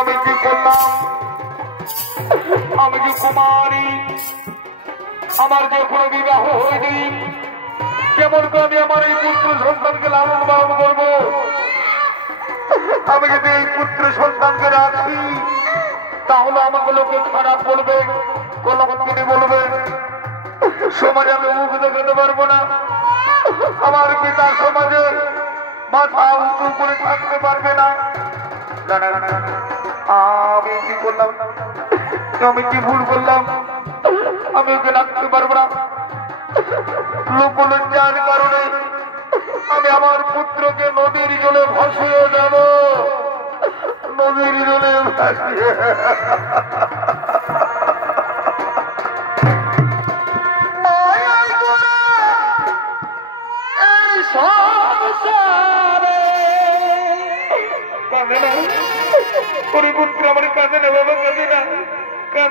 আমি কি করলাম? আমি যে কুমারী, আমার যে কোনো বিবাহ হয়নি, কেমন করে আমি আমার এই পুত্র সন্তানকে লালন পালন করবো? আমি যদি এই পুত্র সন্তানকে রাখি তাহলে আমাকে লোকে খারাপ বলবে, কলঙ্কিনী বলবে, সমাজে আমি মুখ দেখাতে পারবো না। আমার পিতা সমাজে মাথা উঁচু করে থাকতে পারবে না। আমি কি করলাম? আমি কি ভুল করলাম? আমি ওকে রাখতে পারবো না। লোকলজ্জার কারণে আমি আমার পুত্রকে নদীর জলে ভাসিয়ে দেব। নদীর জলে ভাসিয়ে পুত্র আমার কাঁদে না, বাবা কাঁদে না, কে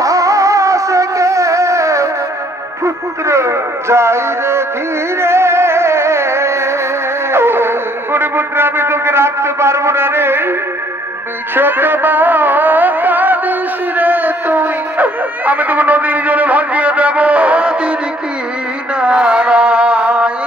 ভাসে কে পুত্র যাই রে ধীরে। পুত্র আমি তোকে রাখতে পারবো না রে, তুই আমি তোকে নদীর জলে ভাসিয়ে দেবো। নদীর কি নারাই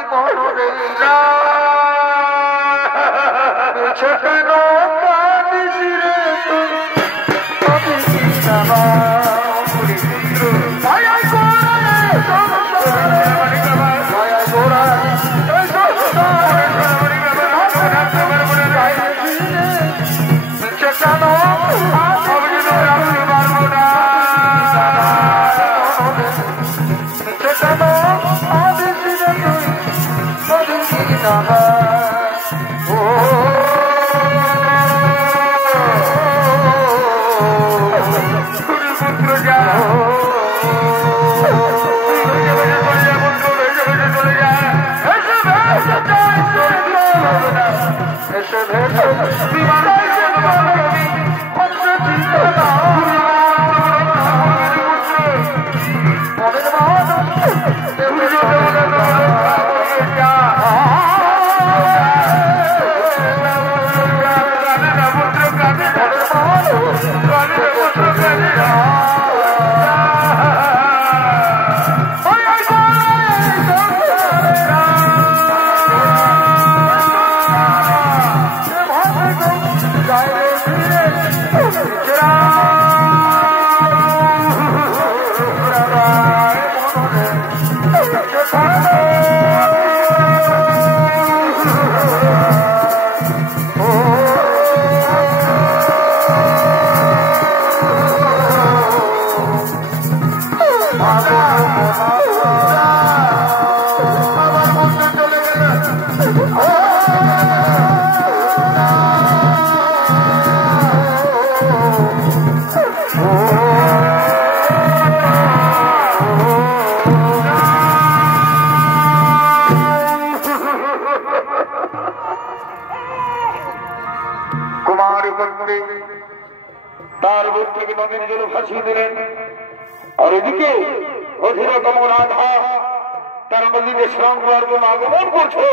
মনে তার বুক থেকে নদীর জলে ভাসিয়ে দিলেন। আর এদিকে অধীরতম রাধা তার নদীতে স্নান করার জন্য আগমন করছে।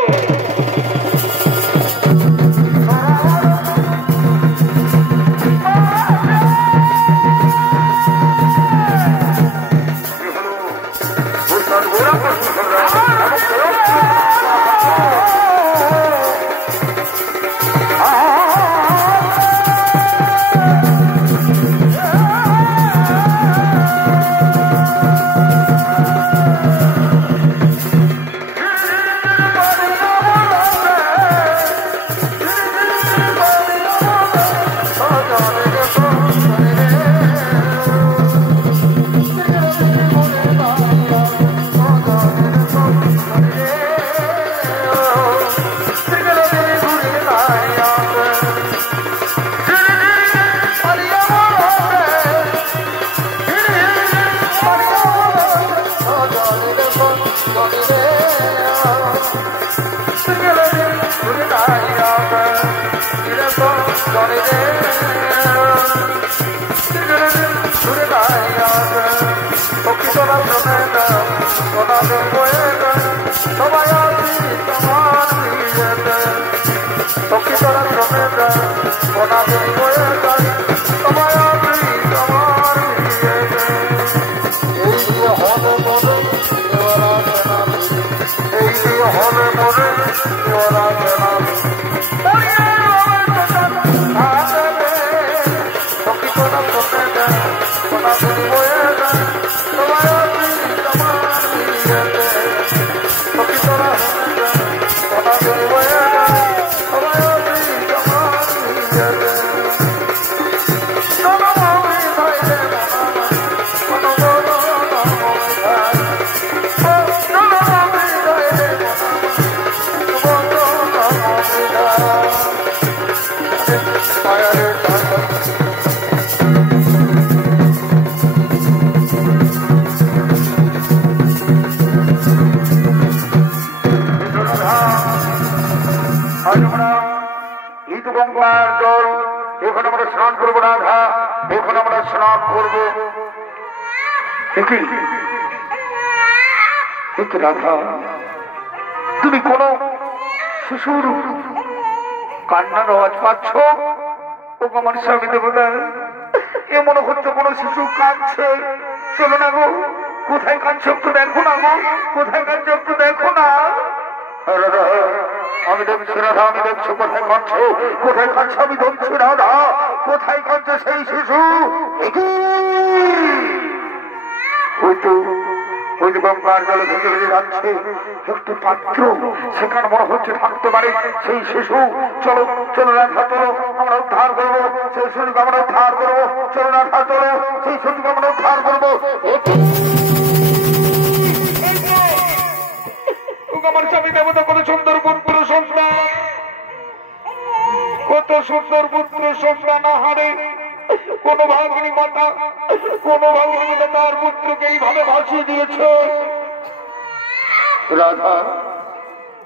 রাধা তুমি কোন শিশুর কান্নার আওয়াজ পাচ্ছ? ও আমার স্বামী দেবতা, এ মনে হচ্ছে কোন শিশু কাঁদছে। চলো না গো, কোথায় কাঁদছ একটু দেখো না গো, কোথায় কাঁদছ একটু দেখো না। আমি দেখছি রাধা, আমি দেখছি কোথায় কাঁদছ, কোথায় কাঁদছ আমি দেখছি রাধা, কোথায় কাঁদছে সেই শিশু। ওই যে গঙ্গার জলে ভেসে ভেসে যাচ্ছে একটি পাত্র, সেখানে মনে হচ্ছে থাকতে পারে সেই শিশু। চলো চলো রাধা, চলো আমরা উদ্ধার করবো সেই শিশুকে, আমরা উদ্ধার করবো। চলো রাধা, চলো সেই শিশুকে আমরা উদ্ধার করবো। আমার স্বামী দেবতা কত সুন্দর পুত্র সন্তান, কত সুন্দর পুত্র সন্তান। আহারে কোন ভাগিনী মাতা, কোন ভাগিনী মাতা তার পুত্রকে এইভাবে ভাসিয়ে দিয়েছে। রাধা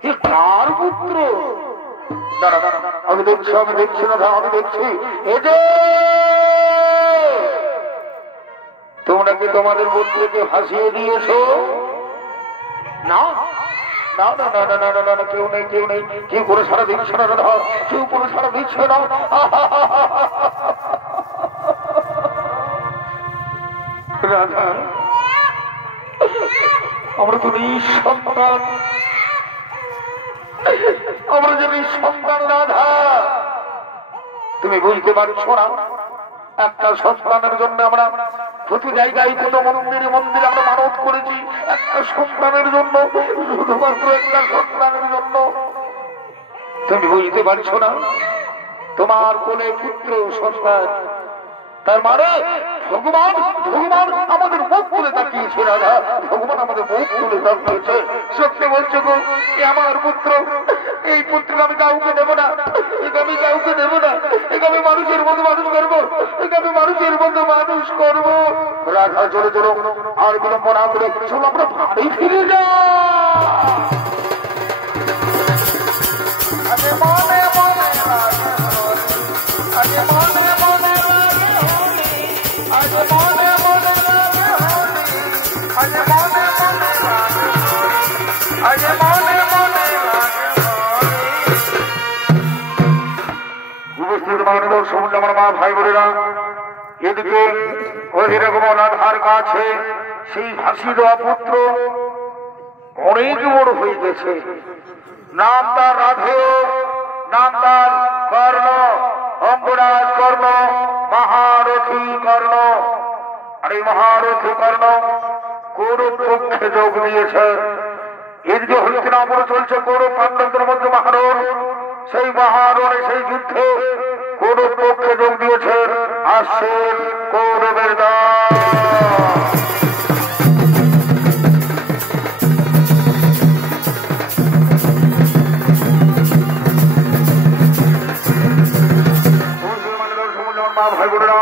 এ কার পুত্র? আমি দেখছি, আমি দেখছি রাধা, আমি দেখছি। এই যে তোমরা কি তোমাদের পুত্রকে ভাসিয়ে দিয়েছ? না না না না না না না না, কেউ নেই, কেউ নেই, কেউ কোনো সারা দিচ্ছে না রাধা, কেউ কোনো সারা দিচ্ছে না। রাধা আমরা তো নিঃসন্তান, আমরা যে নিঃসন্তান রাধা, তুমি বুঝতে পারছো না? একটা সন্তানের জন্য আমরা প্রতি জায়গায় কত মন্দিরে মন্দিরে আমরা মানত করেছি, একটা সন্তানের জন্য, শুধুমাত্র একটা সন্তানের জন্য। তুমি বুঝতে পারছো না? তোমার কোলে পুত্র সন্তান, তার মানে ভগবান ভগবান আমাদের মুখ তুলে তাকিয়েছে রাধা, ভগবান আমাদের মুখ তুলে তাকিয়েছে। সত্যি বলছো গো, এ আমার পুত্র, এই পুত্র আমি কাউকে দেবো না, একে আমি কাউকে দেবো না, একে আমি মানুষের মতো মানুষ করবো, একে আমি মানুষের মতো মানুষ করবো। রাধা চলে চলো, আর বিলম্ব না করে চলো আমরা বাড়ি ফিরে যাই। আগে মনে মনে আগে মনে মনে আগে মনে মনে আগে মনে মনে আগে মনে মনে উপস্থিত মানব সমুদ্র আমার মা ভাই বোনেরা, এদিকে অধীরকম রাধার কাছে সেই ভাসি দেওয়া পুত্র অনেক বড় হয়ে গেছে। নাম তার রাধেয়, নাম তার কর্ণ, অঙ্গরাজ কর্ণ, মহারথী কর্ণ। আর এই মহারথী কর্ণ কৌরব পক্ষে যোগ দিয়েছে। এর যে হস্তিনাপুর চলছে কৌরব পাণ্ডবদের মধ্যে মহারণ, সেই মহারণে সেই যুদ্ধে কৌরব পক্ষে যোগ দিয়েছে। আসছেন কৌরবের দল। ভাই বোনেরা,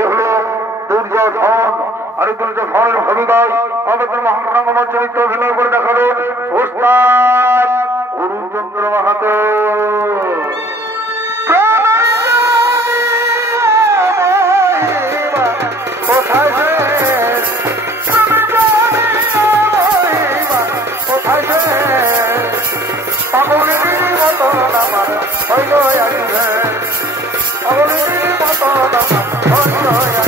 এ হল দুর্যোধন। আর দুর্যোধনের ভূমিকায় আমাদের মহারঙ্গমঞ্চ চরিত্র অভিনয় করে দেখাবেন ওস্তাদ অরুণচন্দ্র মাহাতো। হইল আসবে অগণিনীর মতো হইল আসবে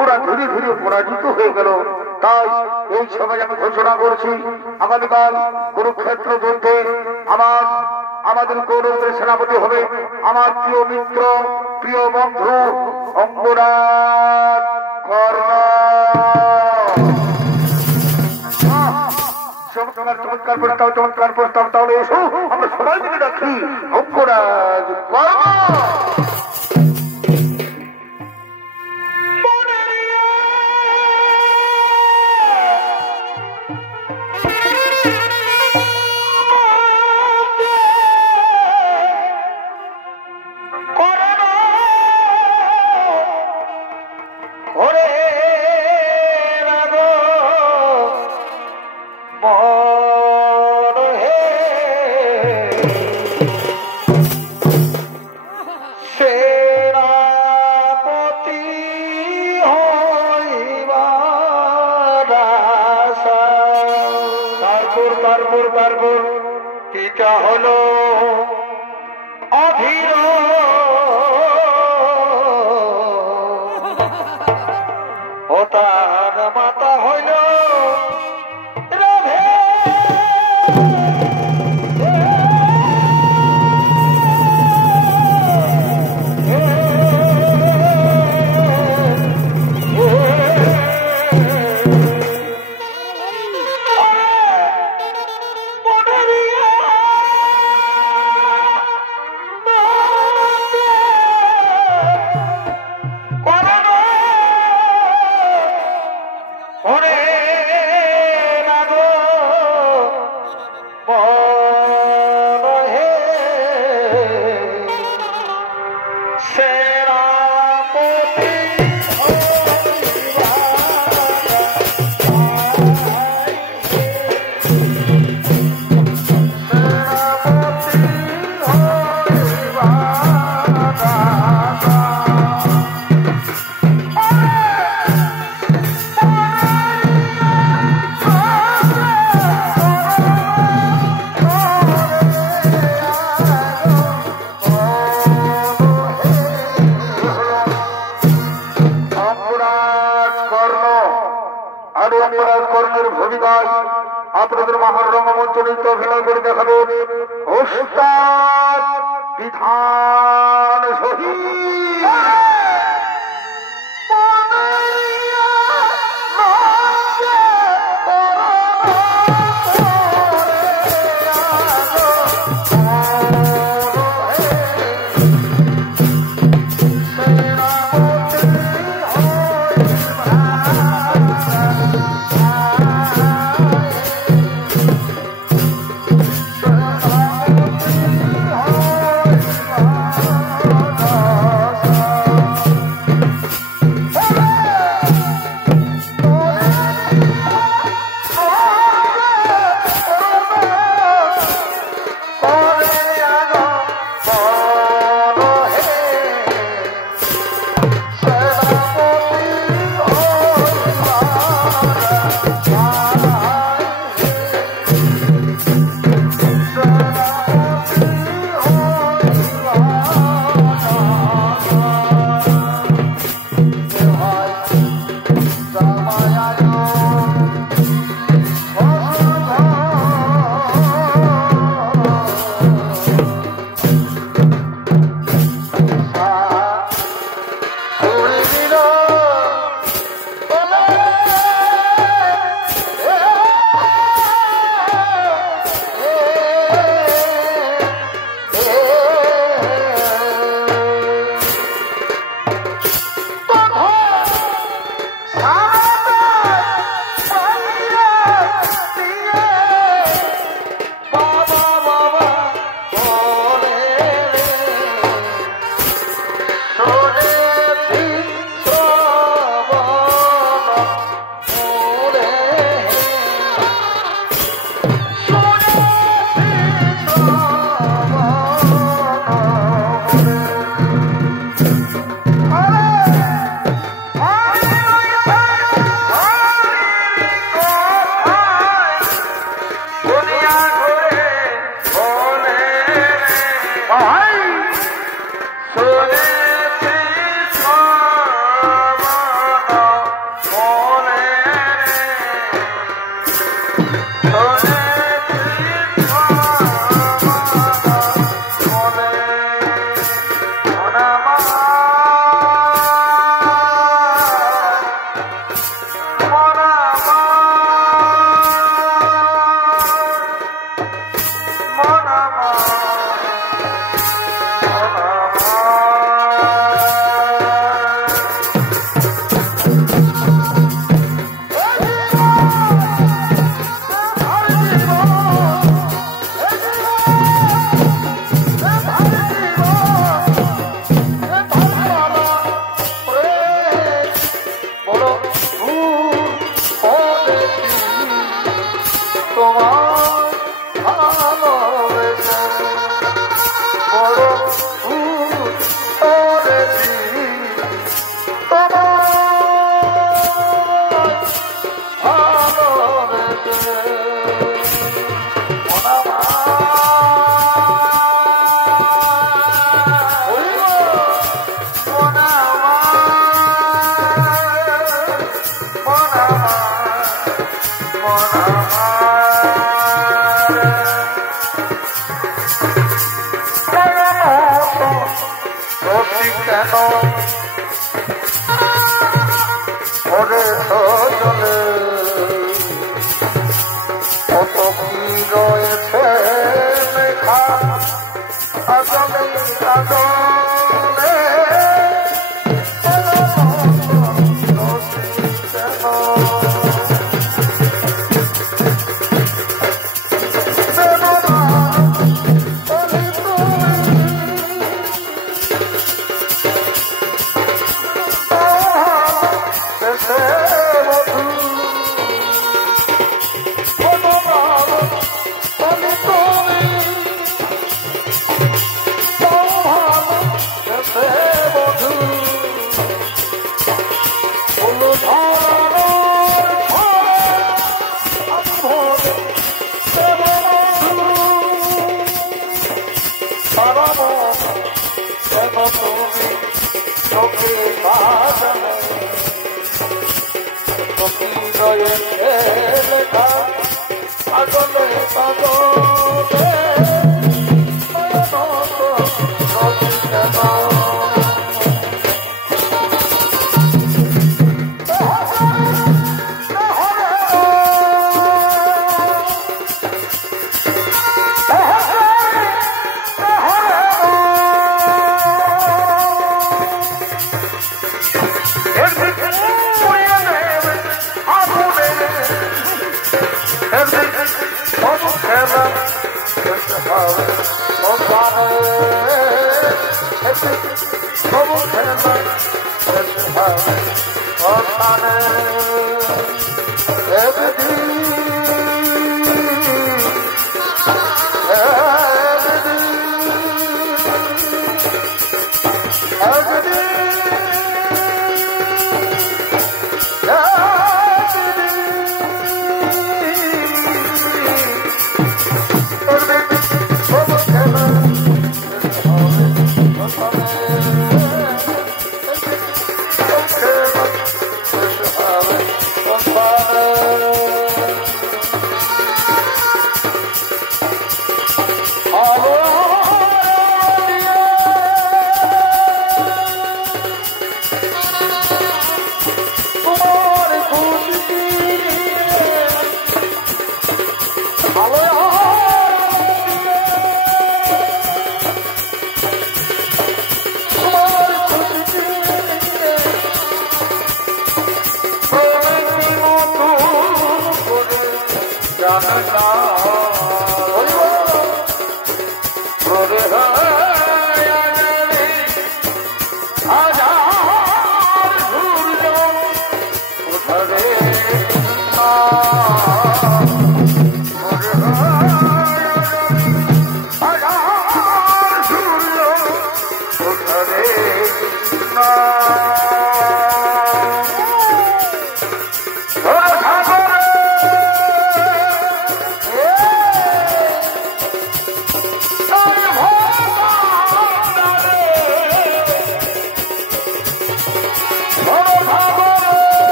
ওরা ধীরে ধীরে পরাজিত হয়ে গেল। তাই এই সময় আমি ঘোষণা করছি আগামীকাল কুরুক্ষেত্র যুদ্ধে আমাদের কৌরবদের সেনাপতি হবে আমার প্রিয় মিত্র প্রিয় বন্ধু অঙ্গরাজ কর্ণ। চমৎকার প্রস্তাব তাহলে এসো আমরা সবাই মিলে রাখি অঙ্গরাজ কর্ণ। আপনাদের মহারঙ্গমঞ্চ নৃত্য অভিনয় করে দেখাবে ওস্তাদ বিধান শহীদ।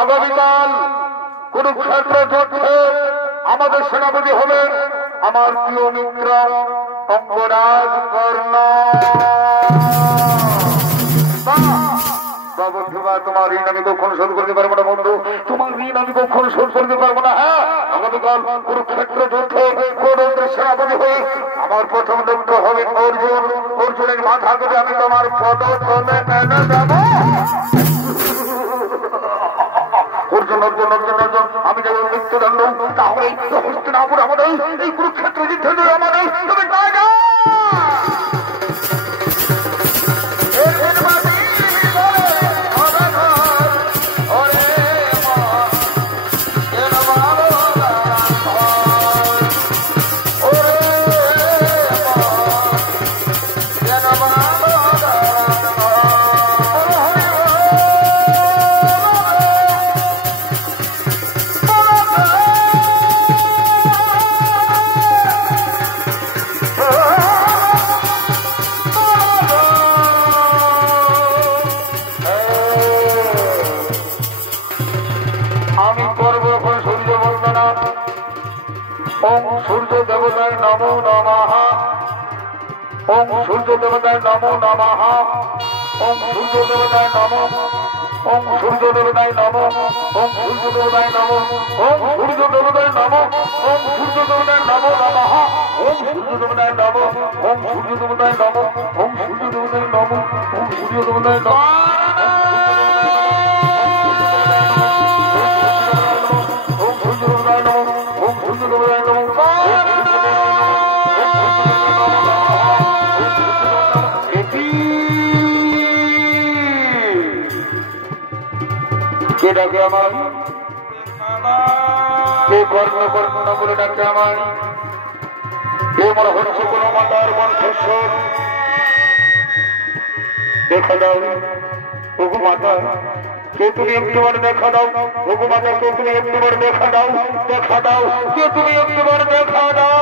আগামীকাল কুরুক্ষেত্র যুদ্ধে আমাদের সেনাপতি হবেন আমার প্রিয় মিত্র অঙ্গরাজ কর্ণ। তোমার ঋণ আমি কখন শোধ করতে পারবো না বন্ধু, তোমার ঋণ আমি কখন শোধ করতে পারবো না। হ্যাঁ, আগামীকাল কুরুক্ষেত্র যুদ্ধে কৌরবদের সেনাপতি হয়ে আমার প্রথম লক্ষ্য হবে অর্জুন। অর্জুনের মাথা করে আমি তোমার পদ তলে মেনে যাবো। অর্জুন অর্জুন অর্জুন অর্জুন আমি যাই মৃত্যুদণ্ড, তাহলে হস্তিনাপুর আমাদের এই কুরুক্ষেত্র যুদ্ধে আমাদের তুমি তাই না। সূর্য দেবতায় নমো নমঃ, ওম সূর্য দেবতায় নমো নমঃ, ওম সূর্য দেবতায় নমো, ওম সূর্য দেবতায় নমো, ওম সূর্য দেবতায় নমো, ওম সূর্য দেবতায় নমো, ওম সূর্য দেবতায় নমো নমঃ, ওম সূর্য দেবতায় নমো, ওম সূর্য দেবতায় নমো, ওম সূর্য দেবতায় নমো, ওম সূর্য দেবতায় নমো। কে ডাকে আমার, কে কর্ণ কর্ণ বলে ডাকে আমার, কে মনে হচ্ছে কোন মাতার কণ্ঠস্বর। দেখা দাও ওগো মাতা, কে তুমি একটুবার দেখা দাও, ওগো মাতা কে তুমি একটুবার দেখা দাও, দেখা দাও কে তুমি একটুবার দেখা দাও।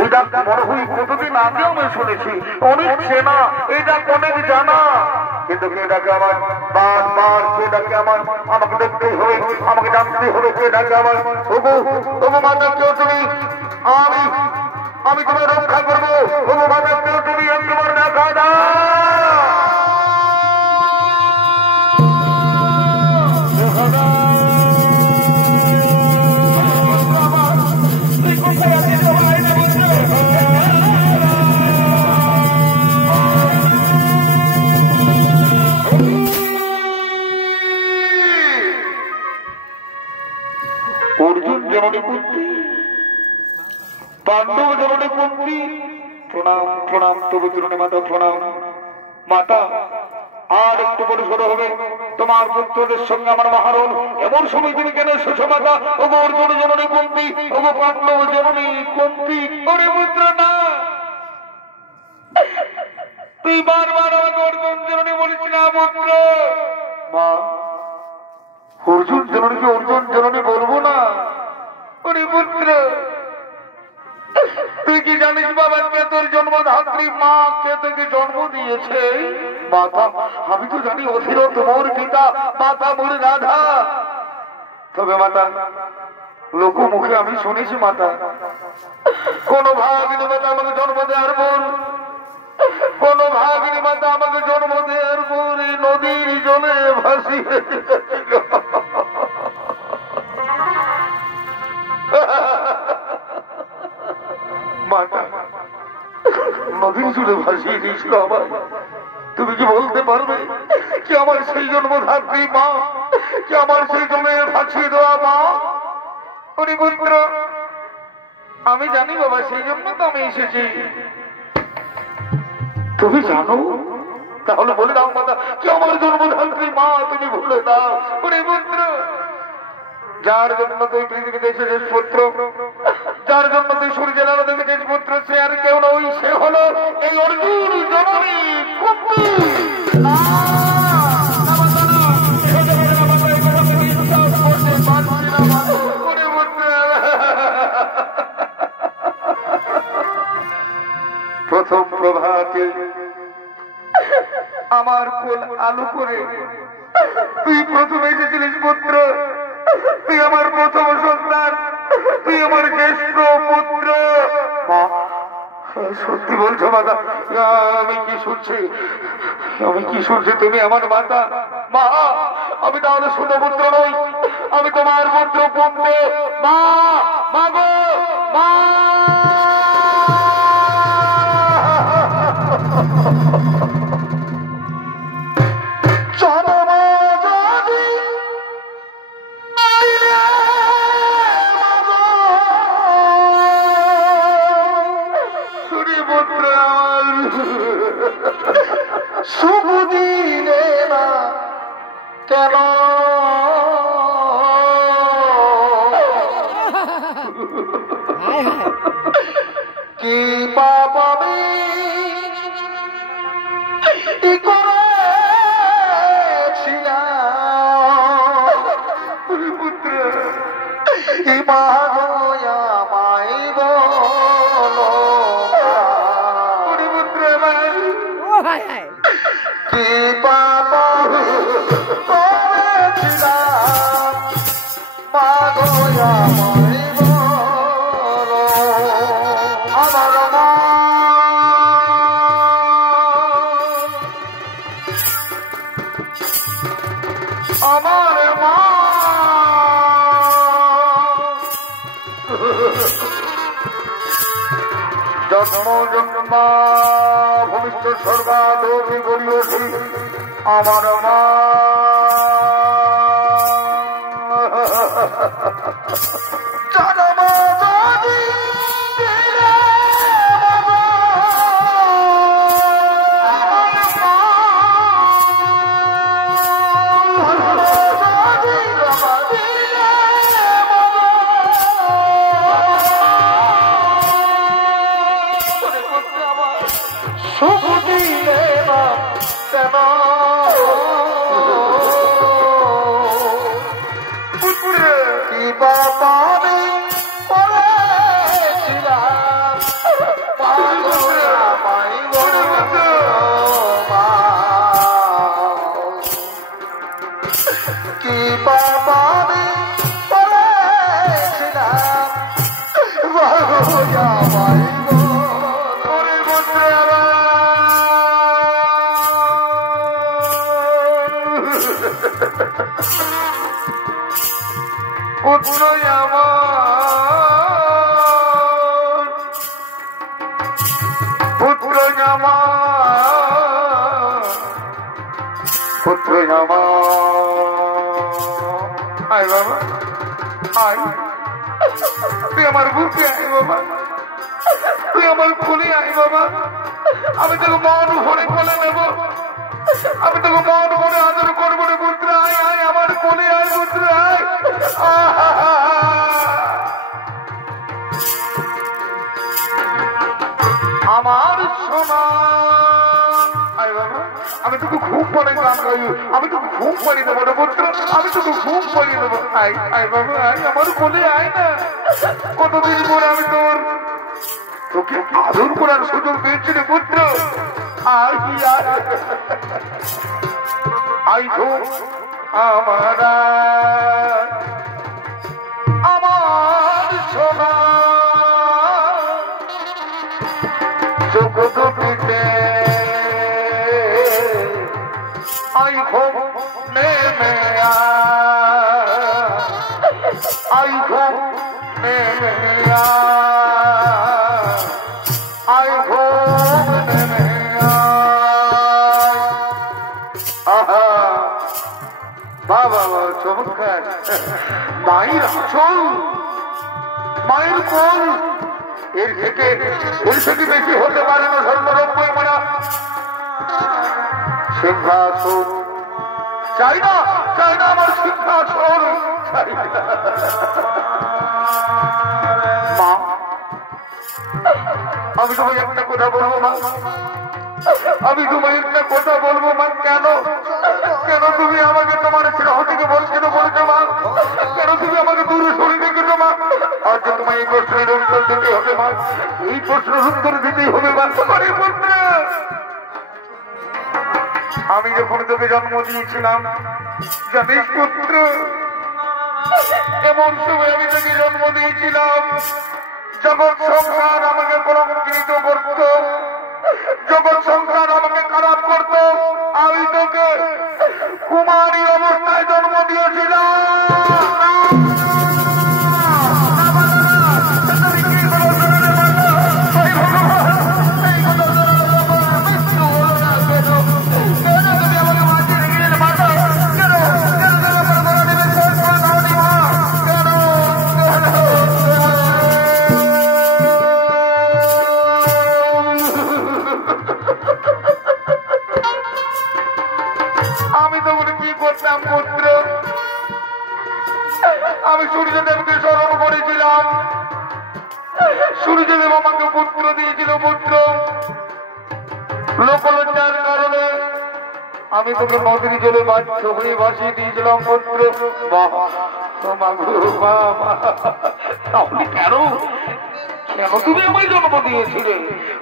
এই ডাক মনে হয় কতদিন আগে আমি শুনেছি, অনেক চেনা এই ডাক, অনেক জানা, কিন্তু কে ডাকে আমার বারবার, কে ডাকে আমার, আমাকে দেখতেই হবে, আমাকে জানতেই হবে কে ডাকে আমার। ওগো ওগো মাতা কেউ তুমি, আমি তোমার রক্ষা করবো, ওগো মাতা কেউ তুমি একবার দেখা দাও। অর্জুন জননী পুত্রী, পাণ্ডব জননী পুত্রী, প্রণাম প্রণাম তবু জননী মাতা, প্রণাম মাতা। আর একটু পরিসর হবে তোমার পুত্রদের সঙ্গে আমার মহারণ। এমন সময় তুমি কেন এসেছো মাতা? ওগো অর্জুন জননী কুন্তি, ওগো পাণ্ডব জননী কুন্তি। ওরে পুত্র না, তুই বারবার আমাকে অর্জুন জননী বলিস না পুত্র। মা, অর্জুন জননীকে অর্জুন জননী বলবো না? ওরে পুত্র, তুই কি জানিস বাবা কে তোর জন্মধাত্রী মা, কে তোকে জন্ম দিয়েছে? মাতা, আমি তো জানি অধীরথ মোর পিতা, মাতা মোর রাধা। তবে মাতা, লোক মুখে আমি শুনেছি মাতা, কোন ভাগিনী মাতা আমাকে জন্ম দেওয়ার পর, কোন ভাগিনী মাতা আমাকে জন্ম দেওয়ার পর নদীর জলে ভাসিয়ে নদীর জলে ভাসিয়ে দিয়েছিল আমার। তুমি কি বলতে পারবে কি আমার সেই জন্মধাত্রী মা, কি আমার সেই জলে ভাসিয়ে দেওয়া মা? পুত্র, আমি জানি বাবা, সেই জন্য তো আমি এসেছি। তুমি জানো? তাহলে বলে দাও মাতা, কি আমার জন্মধাত্রী মা তুমি বলে দাও। পুত্র, যার জন্য তুই পৃথিবীতে এসেছিস পুত্র, যার জন্য তুই সূর্যের আলো দেখেছিস পুত্র, সে আর কেউ নয়, সে হলো এই অর্জুন জননী কুন্তি। প্রথম প্রভাতে আমার কোল আলো করে তুই প্রথমে এসেছিলিস পুত্র। তুই আমার প্রথম সন্তান, তুই আমার জ্যেষ্ঠ পুত্র। সত্যি বলছো মাতা? আমি কি শুনছি, আমি কি শুনছি? তুমি আমার মাতা? মা, আমি তাহলে ছোট পুত্র নই, আমি তোমার পুত্র পুত্র। মা, মা গো, মা। শুভ দিনে না কেন কি পাবি পুত্র, কি মায়া মাই বলো পুত্র, কি পাপা করেছিলাম মাগোয়া মাই বলো আমার মা। আমার মা জন্ম জন্মা ভবিষ্য সর্বাদপি করিয়সি আমার মা। জন্ম যদি পুত্র আমার, পুত্র আমার, পুত্র আমার। আয় বাবা, আয়, তুই আমার বুকে আয় বাবা, তুই আমার কোলে আয় বাবা, আমি তোকে মন ভরে কোলে নেব, আমি তোকে মন মনে আদর করবো রে পুত্র। আয় আয় আমার কোলে আয় পুত্র আয়। আমার সোনা আমি তোকে ঘুম পাড়ি গান গাই। আমি তোকে ঘুম পাড়ি দেবো রে পুত্র। আমি তোকে ঘুম পাড়ি দেবো। আয় আয় বাবা আয় আমার কোলে আয় না। কতদিন পরে আমি তোকে আদর করার সুযোগ পেয়েছি রে পুত্র। আর কি আর আই তো আমার সোনা চোখ দুটিতে আই ঘুম নেমে আই ঘুম নেমে আই ঘুম নেমে আহা বাবা চমৎকার। মায়ের আসল মায়ের কোল এর থেকে বেশি হতে পারে না। ধর্মরম্য মারা সিংহাসন চাই না আমার সিংহাসন চাই না। মা আমি তোমায় একটা কথা বলবো মা। আমি তোমায় একটা কথা বলবো মা। কেন তুমি আমাকে তোমার স্নেহ থেকে বঞ্চিত করেছো মা? কেন তুমি আমাকে দূরে সরে রেখেছো মা? আর যে তোমায় এই প্রশ্নের উত্তর দিতে হবে মা। এই প্রশ্নের উত্তর দিতেই হবে মা। তোমার পুত্র আমি যখন তোকে জন্ম দিয়েছিলাম জানিস পুত্র, এমন সময় আমি তোকে জন্ম দিয়েছিলাম জগৎ সংসার আমাকে কলঙ্কিত করত, জগৎ সংসার আমাকে খারাপ করত। আমি তোকে কুমারী অবস্থায় জন্ম দিয়েছিলাম। আমি তখন কি করতাম পুত্র? আমি সূর্যদেবকে স্মরণ করেছিলাম। সূর্যদেব আমাকে পুত্র দিয়েছিল। পুত্র লোকলজ্জার কারণে আমি তোকে নদীর জলে ছবি ভাসিয়ে দিয়েছিলাম পুত্র। তাহলে কেন তুমি আমায় জন্ম দিয়েছিলে?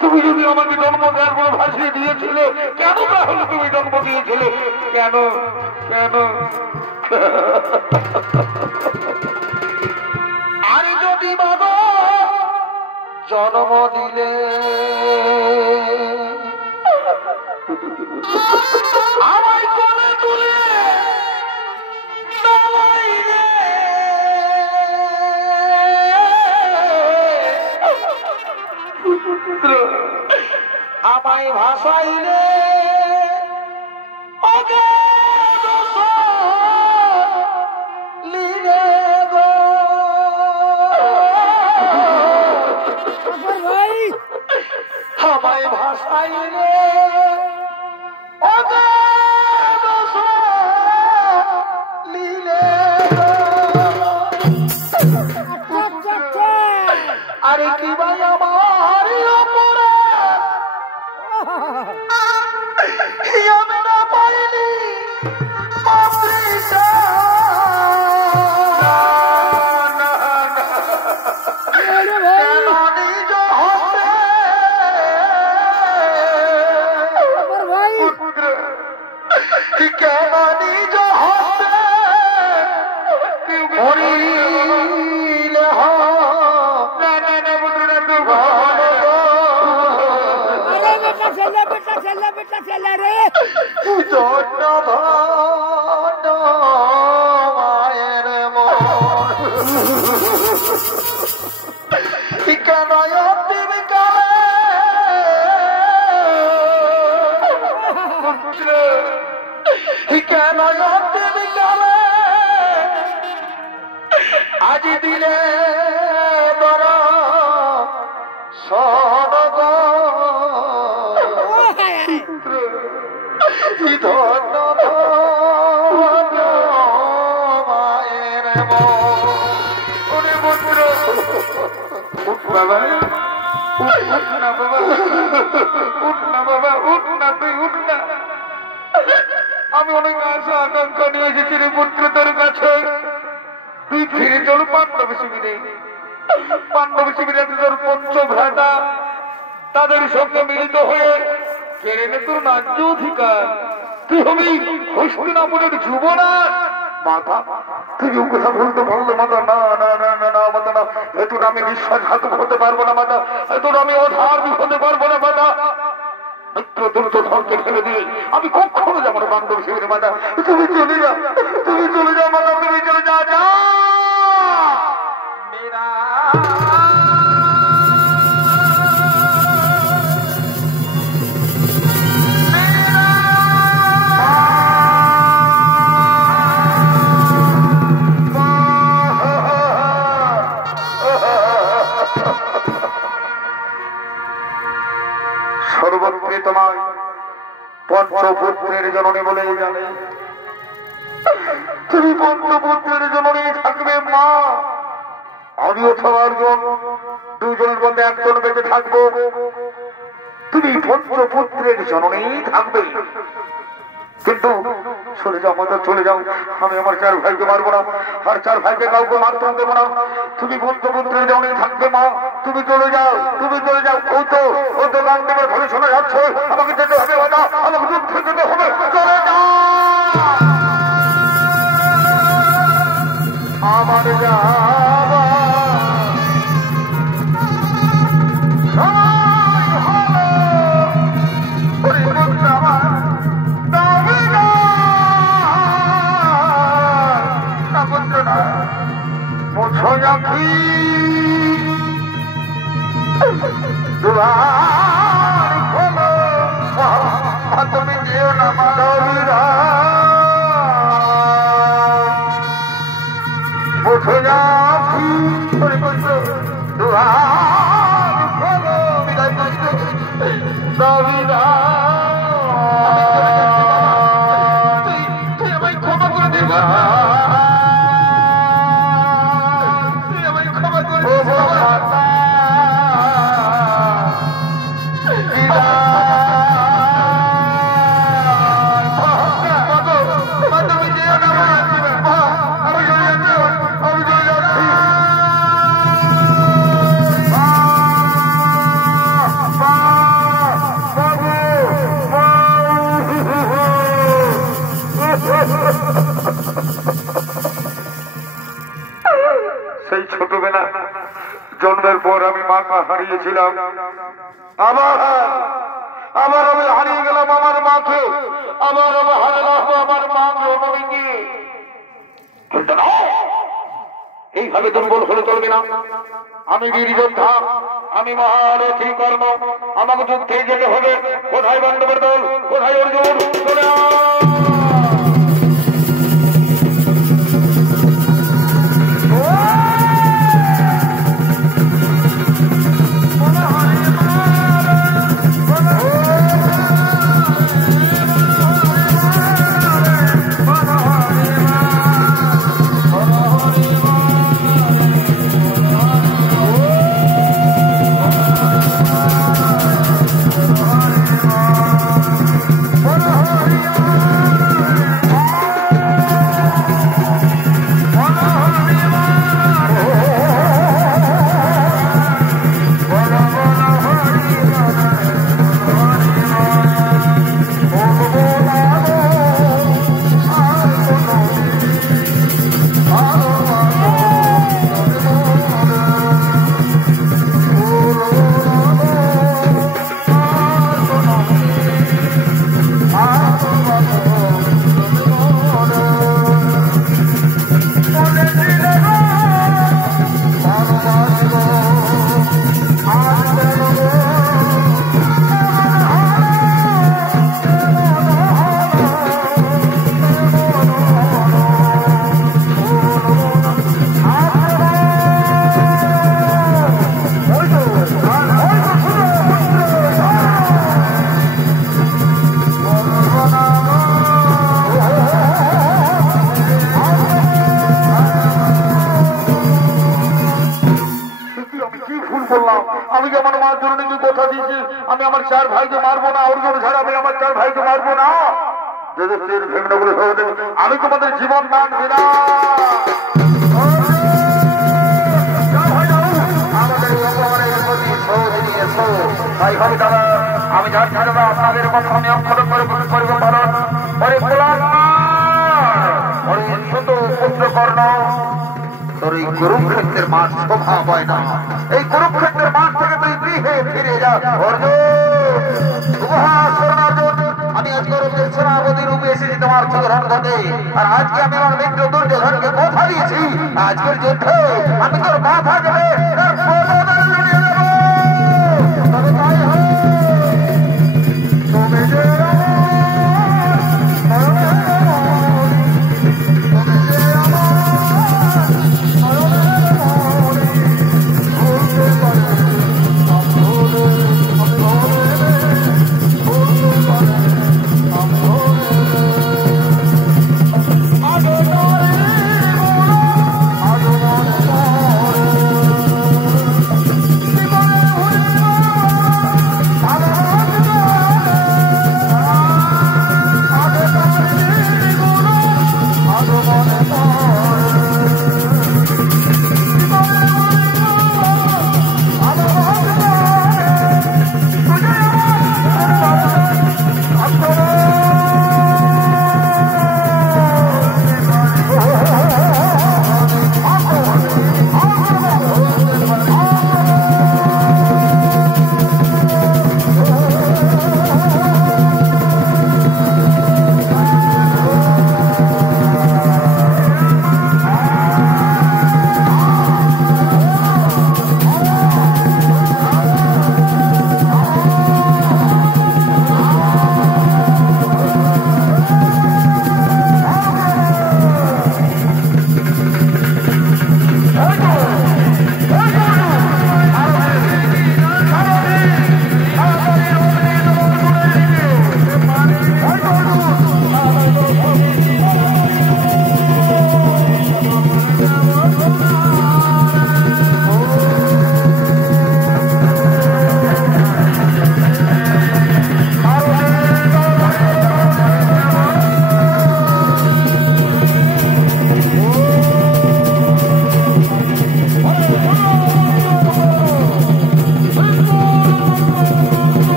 তুমি যদি আমাকে জন্ম দেওয়ার পর ভাসিয়ে দিয়েছিলে কেন? তাহলে তুমি জন্ম দিয়েছিলে কেন? আর যদি বাবা জন্ম দিলে আমায় কোলে তুলে আমায় ভাসাইলে আমায় ভাসাইলে আরে কি ভাই আমার আমি না পাইনি আজি দিলে বড় কি ধন্য মায়ের ওরে পুত্র উঠ বাবা উঠ না বাবা উঠ না বাবা উঠ না তুই উঠ না আমি অনেক আশা আকাঙ্ক্ষা নিয়ে এসেছি রে পুত্র তোর কাছে তুই ফিরে চল পাণ্ডব শিবিরে পাণ্ডব শিবিরে তোর পঞ্চভ্রাতা তাদের সঙ্গে মিলিত হয়ে কেড়ে নে তোর ন্যায্য অধিকার তুই হবি হস্তিনাপুরের যুবরাজ মাতা তুমি ও কথা বলতে পারলো মাতা না না না না না মাতা না এতটা আমি বিশ্বাসঘাতক হতে পারবো না মাতা এতটা আমি অধার্মিক হতে পারবো না মাতা মিত্র দ্রুত ধরতে ফেলে দিয়ে আমি কখনো যাবো না পাণ্ডব শিবিরে মাতা তুমি চলে যাও মাতা তুমি চলে যাও যা সর্বত্রে তোমায় পঞ্চপুত্রের জননী বলে জানে তুমি পঞ্চপুত্রের জননী থাকবে মা আমিও সবার জন দুজনের মধ্যে একজন বেঁচে থাকবো তুমি পঞ্চপুত্রের জননী থাকবে কিন্তু চলে যাও মতো চলে যাও আমি আমার চার ভাইকে মারবো না আর চার ভাইকে কাউকে মারতে দেবো না তুমি পঞ্চপুত্রের জননী থাকবে মা তুমি চলে যাও ও তো গান দেবার ঘরে শোনা যাচ্ছে আমাকে যেতে হবে বাবা আমাকে যুদ্ধে যেতে হবে চলে যাও আমার যাওয়া তুমি যেও না মাধবীরা মুঠো যাচ্ছি দাবিরা তুই আমায় ক্ষমা করে দেবা সেই ছোটবেলা জন্মের পর আমি মাকে হারিয়েছিলাম আবার আমি হারিয়ে গেলাম আমার মাকে আবার আমি হারালাম আমার মাকে নবীকে এইভাবে দুর্বল হলে চলবে না আমি বীরযোদ্ধা আমি মহারথী কর্ম আমাকে যুদ্ধে যেতে হবে কোথায় পাণ্ডবের দল কোথায় অর্জুন চলে Oh, চার ভাইকে মারবো না, অর্জুন ছাড়া আমি আমার চার ভাইকে মারবো না। যুধিষ্ঠির ভীমকে বলে আমি তোমাদের জীবন দান দিলাম। আমি যাচ্ছি দাদা, আপনাদের কথা আমি অক্ষর করবো পালন। ছোট পুত্র কর্ণ, তোর এই কুরুক্ষেত্রের মাঠ শোভা পায় না। এই কুরুক্ষেত্রের মাঠ থেকে তুই গৃহে ফিরে যা অর্জুন। আমি আজকে সেনাপতি রূপে এসেছি তোমার গ্রহণ করতে। আর আজকে আমি আমার মিত্র দুর্যোধনকে কথা দিয়েছি, আজকের যুদ্ধে আমি তোর মাথা গেলে তার বদন লড়িয়ে দেবো। তবে তাই হয় তুমি যে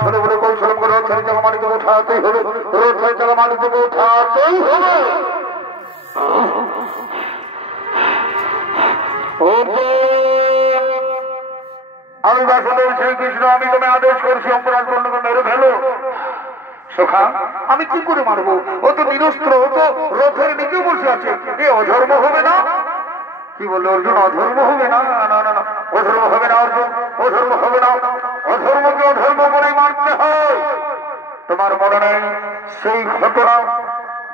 ছেলে বলে কৌশল করে ছেলে জায়গা মাটিতে উঠাতেই হবে, রোড জায়গা মাটিতে উঠাতেই হবে। আমি বাসুদেব শ্রীকৃষ্ণ, আমি তোমায় আদেশ করছি অপরাধ বর্ণকে মেরে ফেলো। সখা, আমি কি করে মারবো? ও তো নিরস্ত্র, ও তো রথের নিচে বসে আছে। এ অধর্ম হবে না? কি বললো অর্জুন? অধর্ম হবে না? না না না, অধর্ম হবে না অর্জুন, অধর্ম হবে না। অধর্মকে অধর্ম বলেই মানতে হয়। তোমার মনে নেই সেই ঘটনা,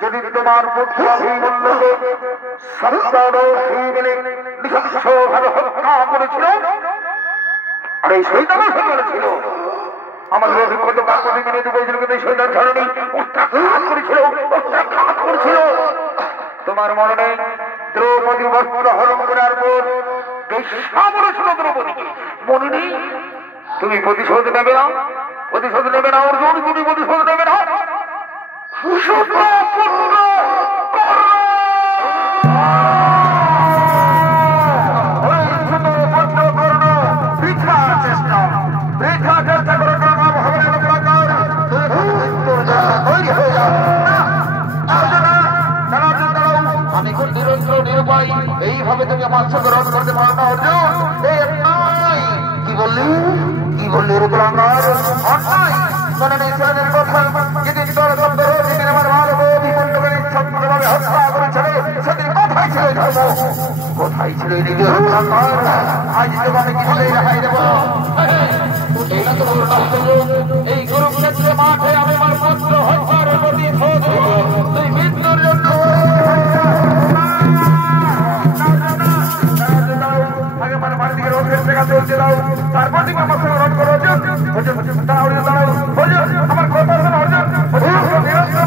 যদি তোমার পুত্র অভিমন্যুকে সপ্তাদশী মিলে নৃশংসভাবে হত্যা করেছিল, আর এই শৈতানও করেছিল। আমাদের অভিজ্ঞত কাকতি মিলে বলেছিল, কিন্তু এই শৈতান ধরনী অত্যাঘাত করেছিল, অত্যাঘাত করেছিল। তোমার মনে নেই দ্রৌপদী বস্ত্র হরণ করার পর বেশ্যা বলেছিল দ্রৌপদীকে, মনে নেই? তুমি প্রতিশোধ নেবে না, প্রতিশোধ নেবে না অর্জুন, তুমি প্রতিশোধ নেবে না। আমি খুব নিরন্ত্র নিরুপায়, এইভাবে তুমি আমার সঙ্গে রণ করতে পারো না অর্জুন। কি বললি? কি বললি? অন্যায় মানে ঈশ্বরের কথা। যেদিন তোর যেদিন আমার ভালো বিমন্ডকে নিঃসন্দেহভাবে হত্যা করেছিল, সেদিন কোথায় ছিল ধর্ম? কোথায় ছিল নিজের হত্যাকার? আজ তো আমি কিভাবে রেহাই দেব? এই কুরুক্ষেত্রের মাঠে আমি পুত্র হত্যার প্রতিশোধ তুই মৃত্যুর জন্য আগে মানে বাড়ি দিকে রোধের জায়গা চলছে দাও তারপর দিকে আমার সঙ্গে রোধ করো আমার কথা অর্জন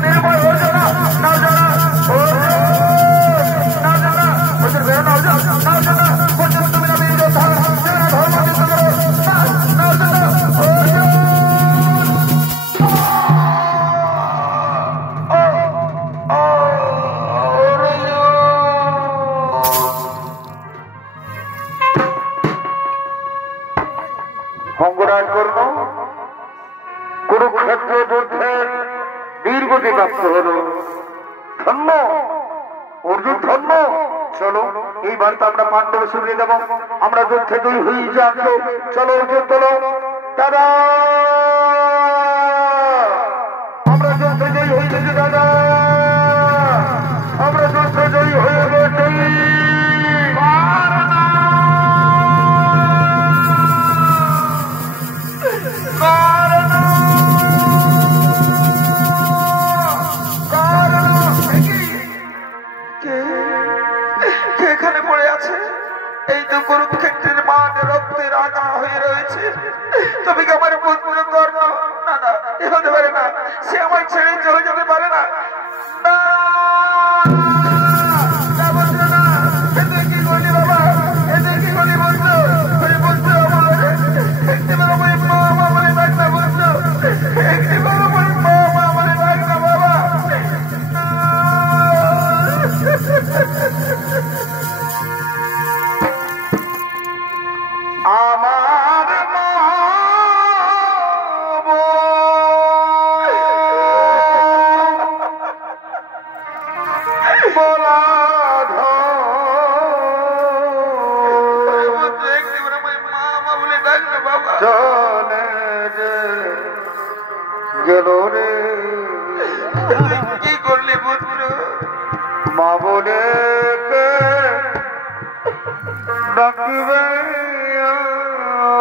নির্ভয় হয়েছে না অঙ্গরাজ কর্ণ কুরুক্ষেত্র যুদ্ধের বীরগতি প্রাপ্ত হল ধন্য অর্জুন ধন্য চলো এইবার তো আমরা পাণ্ডব শুনিয়ে দেব আমরা যুদ্ধে দুই হয়ে যাচ্ছ চলো অর্জুন চলো দাদা আমরা যুদ্ধে জয়ী হয়ে গেছি দাদা আমরা যুদ্ধে জয়ী হয়ে গেছি এখানে পড়ে আছে এই তো কুরুক্ষেত্রের মাঠে রক্তের আঁকা হয়ে রয়েছে তবে কি আমার পুত্র কর্ণ না না এ হতে পারে না সে আমায় ছেড়ে চলে যেতে পারে না কি করলি বাবা এতে কি করলি বলছো বলছো আমার একটি বড় বই মা আমার ডাক্তার বলছো একটি বড় বই মা আমার ডাক্তার বাবা আমার বলা চলে গেল রে কি করলি পুত্র মা বলে ডাকবে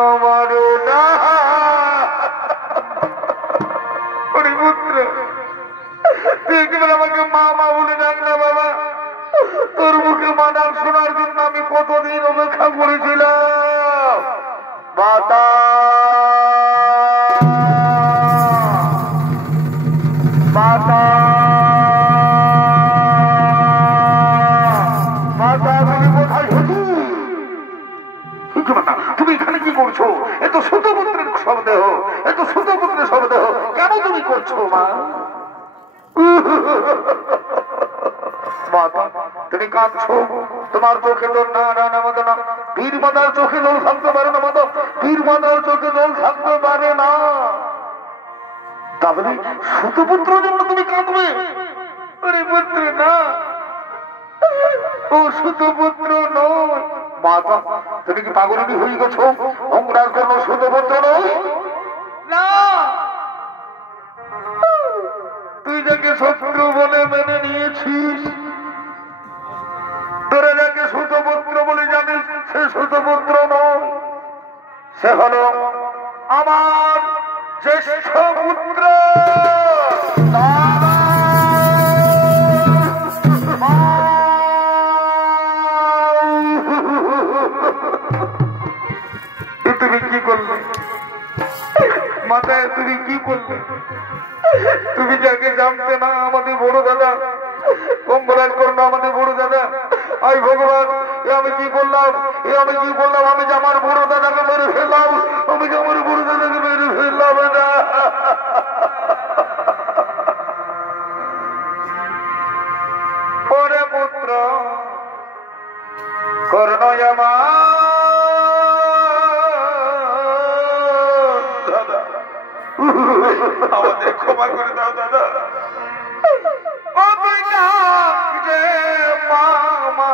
আমার পুত্র তুই একেবারে আমাকে মা মা বলে ডাক না বাবা তোর মুখে মা ডাক শোনার জন্য আমি কতদিন অপেক্ষা করেছিলাম মাতা মাতা তুমি এখানে কি করছো এত সুতপুত্রের শবদেহ এত সুতপুত্রের শবদেহ কেন তুমি করছো মা তুমি কাঁদছো তোমার চোখে জল না না না মতো না বীর মাতার চোখে জল থাকতে পারে না মতো বীর মাতার চোখে জল থাকতে পারে না তাহলে সুতপুত্র জন্য তুমি কাঁদবে আরে পুত্র না ও সুতপুত্র নয় মাতা তুমি কি পাগলনি হয়ে গেছো অঙ্গরাজ কর্ণ সুতপুত্র নয় না তুই যাকে শত্রু বলে মেনে নিয়েছিস তোরা যাকে সুতপুত্র বলে জানিস সে সুতপুত্র নয় সে হলো আমার জ্যেষ্ঠ পুত্র তুমি কি করলে মাথায় তুমি কি করলে তুমি যাকে জানতে না আমাদের বড় দাদা অঙ্গরাজ কর্ণ আমাদের বড় দাদা আই ভগবান আমি কি করলাম আমি কি করলাম আমি যে আমার বড় দাদাকে মেরে ফেললাম আমি যে আমার বড় দাদাকে মেরে ফেললাম না ওরে পুত্র কর্ণ দাদা আমাদের ক্ষমা করে দাও দাদা মামা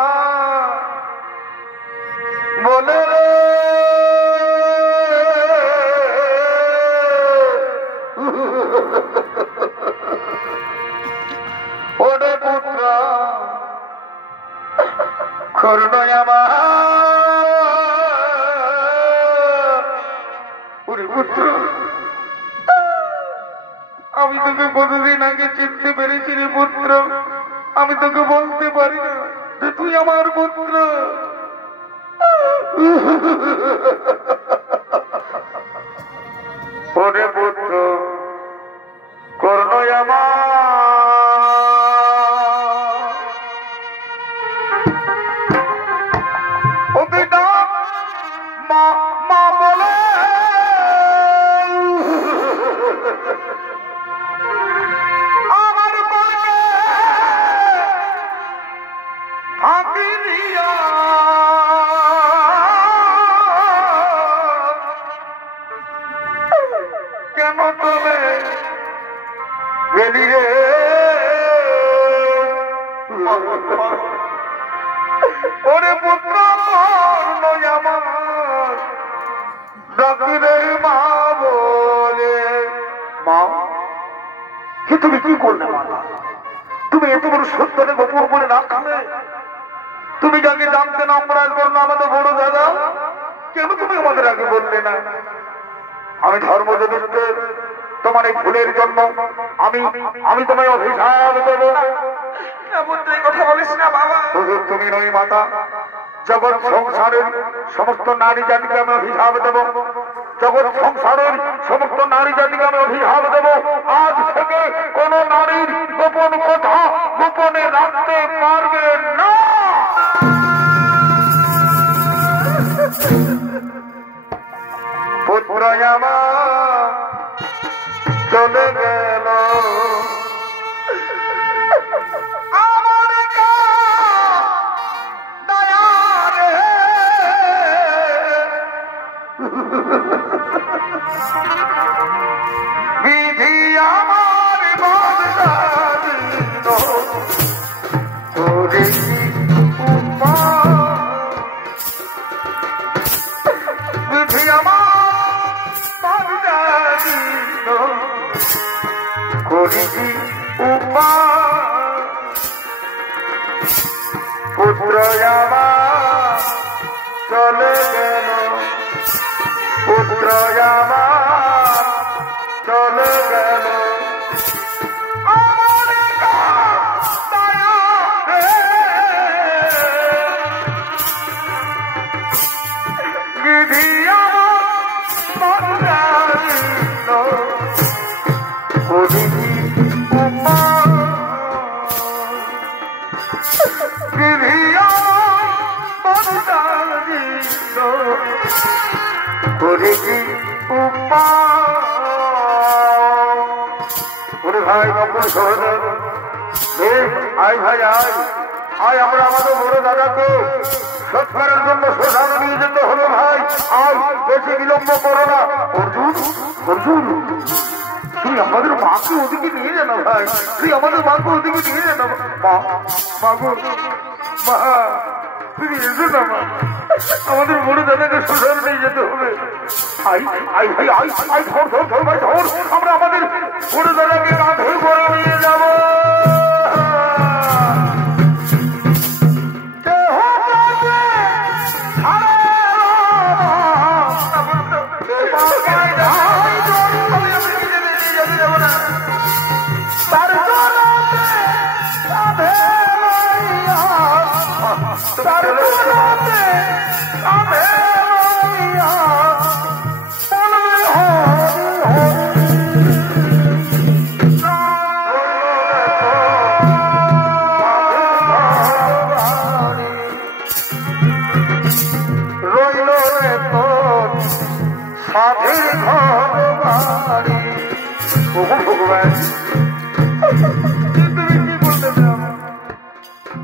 বলে ওরে পুত্র কর্ণ আমার ওরে পুত্র আমি তোকে কতদিন আগে চিনতে পেরেছি রে পুত্র। আমি তোকে বলতে পারি না যে তুই আমার পুত্র। ওরে পুত্র কর্ণ কেন চলে গেলি রে? ওরে পুত্র আমার ডাকিরে মা বলে। মা কি তুমি কি করলে? মাতা তুমি এত বড় সত্যকে গোপন করে রাখলে? তুমি যাকে জানতে না অপরাধ করলো আমাদের বড় দাদা, কেন তুমি আমাদের আগে বললে না? আমি ধর্মযুদ্ধে তোমার এই ভুলের জন্য আমি তোমায় অভিশাপ দেবো। কথা বলিস না বাবা। তুমি নই মাতা, জগৎ সংসারের সমস্ত নারী জাতিকে আমি অভিশাপ দেব। জগৎ সংসারের সমস্ত নারী জাতিকে আমি অভিশাপ দেব। আজ থেকে কোন নারীর গোপন কথা গোপনে রাখতে পারবে না। পুত্র আমার চলে গেল আমার দয়ারে। বিধি আমার বদলাইল তোরে বিধি আমার করিছি পুত্র আমার চলে গেল। পুত্র আমার চলে গেল বিধি আমার করিছি ভাই নকুল সহোদর, আয় ভাই আয় আয়, আমরা আমাদের বড় দাদাকে সৎকারের জন্য শ্মশানে নিয়ে যেতে হলো। ভাই আয়, বেশি বিলম্ব করো না। অর্জুন অর্জুন তুই আমাদের মাকে ওদিকে নিয়ে জানো। ভাই তুই আমাদের মাকে ওদিকে নিয়ে জানো। মা মাগো মা তুমি এসো না। মা আমাদের বড় দাদাকে শ্মশানে নিয়ে যেতে হবে। আই আই ভাই আই আই, ধর ধর ধর ভাই ধর, আমরা আমাদের বড় দাদাকে কাঁধে করে নিয়ে যাবো।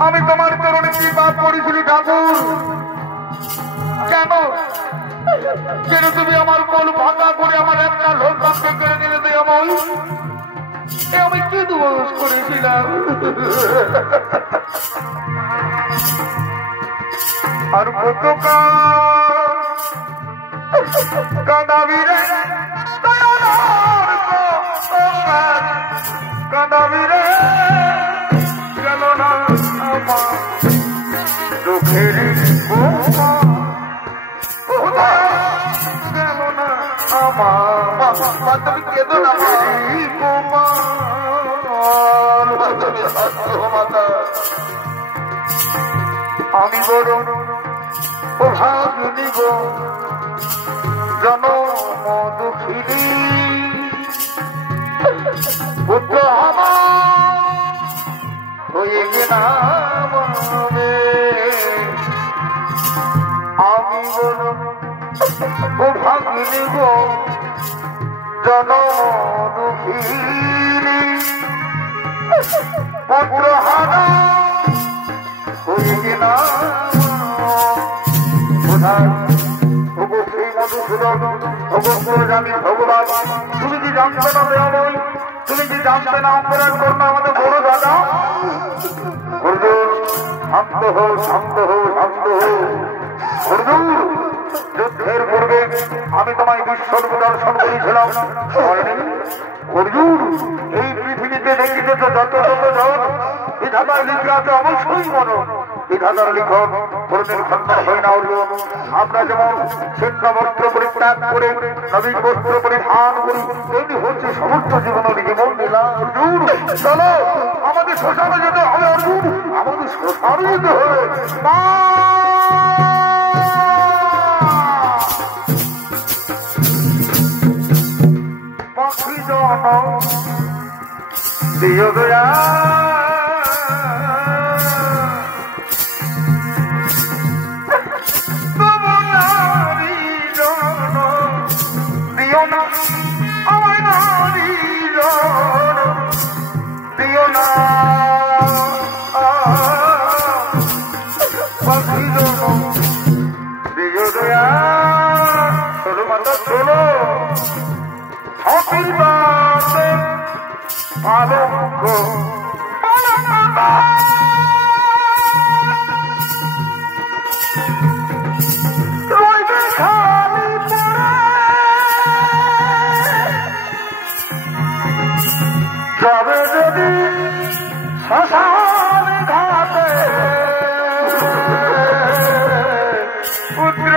আমি তোমার চরণে কি পাপ করেছিলি ঠাকুর? কেন কেন তুমি আমার কোল ভাঙা করে আমার একটা সন্তানকে কেড়ে নিলে? তুই আমি কি দোষ করেছিলাম? আর কত কাঁদাবি রে কাঁদাবি রে, গেল না আমার দুঃখের গেল না আমার। তুমি কেঁদো না। তুমি সাধ্য মাতা। আমি বড় অভাগিনী গো জনম দুঃখিনী, পুত্র আমার হয়ে গেলাম আমি বড় অভাগিনী গো জনম দুঃখিনী, পুত্র হারা হয়ে গেলাম কোথায় সেই মধুসূদন অবশ্য জানি ভগবান। তুমি কি জানতে না দেওয়াই, তুমি কি জানতে না অন্তরের কন্যা আমাদের বড় দাদা অর্জুন? শান্ত হো শান্ত হো শান্ত হো অর্জুন। যুদ্ধের পূর্বে আমি তোমায় বিশ্বরূপ দর্শন করেছিলাম অর্জুন। এই পৃথিবীতে দেখিতে তো যত যত জন বিধাতার লিখে আছে অবশ্যই মনো বিধাতার লিখন পূর্ণের খন্ডন হয় না অর্জুন। আমরা যেমন ছিন্ন বস্ত্র পরিত্যাগ করে নবীন বস্ত্র পরিধান করি, তেমনি হচ্ছে সমস্ত জীবনের জীবন লীলা অর্জুন। চলো আমাদের শ্মশানে যেতে হবে অর্জুন, আমাদের শ্মশানে যেতে হবে। পাখি জন দিও দয়া যাবে যদি শ্মশান ঘাটে পুত্র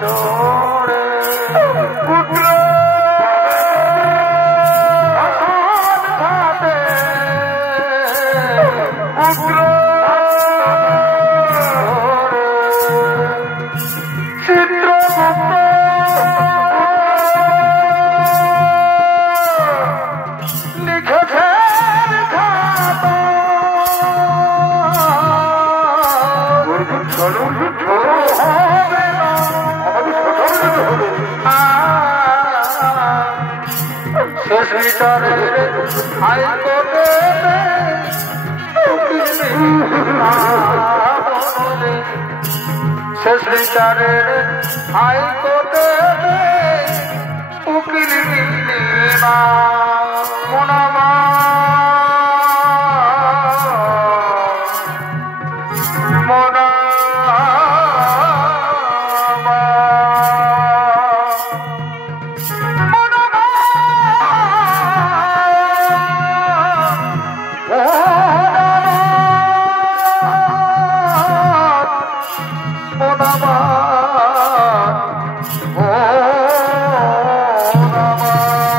চোরে পুত্র শ্মশান ঘাটে পুত্র চিত্রগুপ্ত শেষ বিচারের হাইকোর্টে উকিল